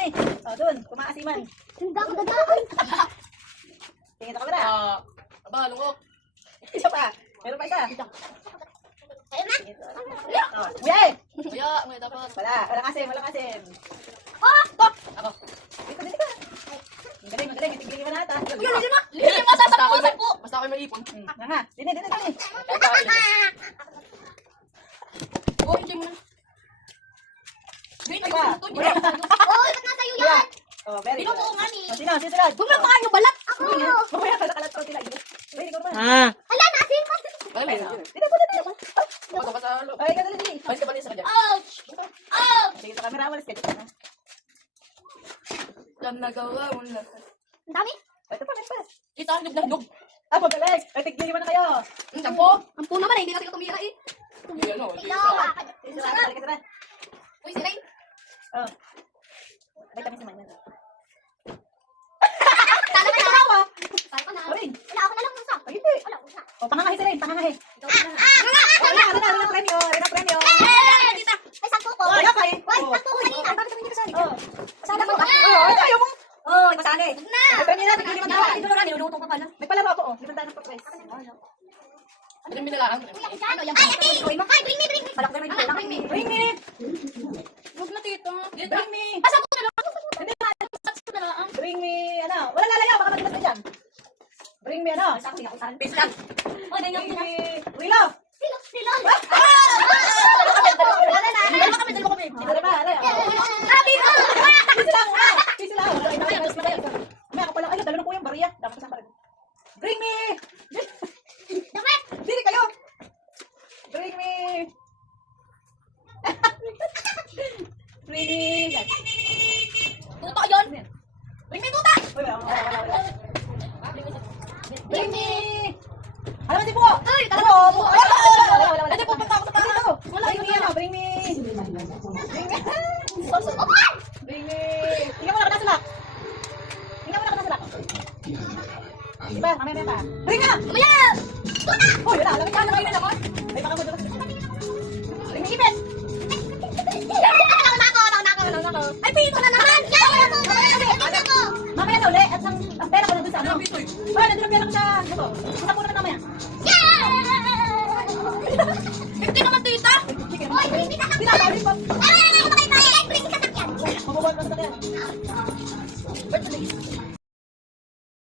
eh. O, dun. Kumaasiman. Hindi ako dadaan. Tingin sa kamera. Aba, lungok. Isa pa. Meron pa isa. Ayun na. O, nguya eh. Kaya, may dapat. Wala. Walang asim. Walang asim. Oh! Stop. Ako. Dito, dito ka. Magaling, magaling. Itigilin mo na ata. Hindi mo sasapusan po. Basta ako may ipon. Nga nga. Dini, dini, dini. Oh, hindi mo na. Wait, Pa. ito. Nguya. Oh, ba't nasa iyo Nguya. yan? O, very Sino good. po nga ni? O, sino? Susunod. Huwag na baka yung balat. Ako. Mamaya ka nakalat ko sila. Wait, ikaw naman. Hala, nasin ko. Wala, may na. Dito, dito, dito. Pasok ka sa loob. Ay, ikaw dali. Alis ka pa rin sa kanya. Ouch! Ouch! Sige, sa camera. Walis ka dito. Yan nagawa mo lahat. Ang dami. O, ito pa, ito pa. Kita ang nagdagdog. Ah, magaling. Ay, tigilin mo na kayo. Ang tampo. Ang puno naman eh, hindi na sila tumira eh. Hindi ano. Ilawa. Isa, balik ka na. Uy, si Rain. Oh. May tamis naman yan. Tala ka na. Tala ka na. Orin. Wala ako na lang sa. Ay, hindi. Wala, wala. O, pangangahi si Ren, pangangahi. Ikaw na. O, Rina, premyo, Rina, premyo. Tita, may sampu ko. Wala pa eh. Uy, Oh. sampu ko kanina. Bakit kami hindi kasali? Oh. Kasala mo ba? Oh, ay, ayaw mo. Oh, masali. Na. May premyo na, tigilin mo na. Ito na, niluluto ka pa na. May palaro ako, oh. 500 pa prize. Ano yung binalaan? Ano, yung ay, ate! Ay, bring me, bring me! Palak naman yung bring me. Bring me. Huwag na tito. Bring me. Asa ko na lang? Hindi na. Bring me, ano. Walang lalayaw, baka matigas ka dyan. Bring me, ano. Asa ko, hindi ako saan. Piskat. Oh, ganyan Bring ko na. me. Rilo. Silo, silo. Dalawa kami. Dalawa pa, ano. Sabi ko! Sisi lang, ah. Sisi lang. May ako pala, ayun, dalawa na po yung bariya. Dapat sa bariya. Bring me. Dapat! Dili kayo. Bring me. Bring me. Tuto yun! Bring me, tuta! Wala. Bring me. Alam mo si Buo. Ay, Ano? Wala. Hindi, pupunta ako sa taas. Wala, bring me, ano? Bring me. Bring me. Bring me. Tingnan mo na kanasulak. Diba? Mamaya pa. Bring me. Maya! Uy, wala. Alam mo yun ako. Ay, baka mo doon. Bring me, ipit. Nako. Ay, pito na naman! Pito ko! Mamaya na uli. At ang pera ko na doon sa ano. Ay, nandun ang pera ko sa ano. Isa po naman mamaya. Yeah! 50 naman, tita! Sige, Oy, bring me na! Pinapawin ko.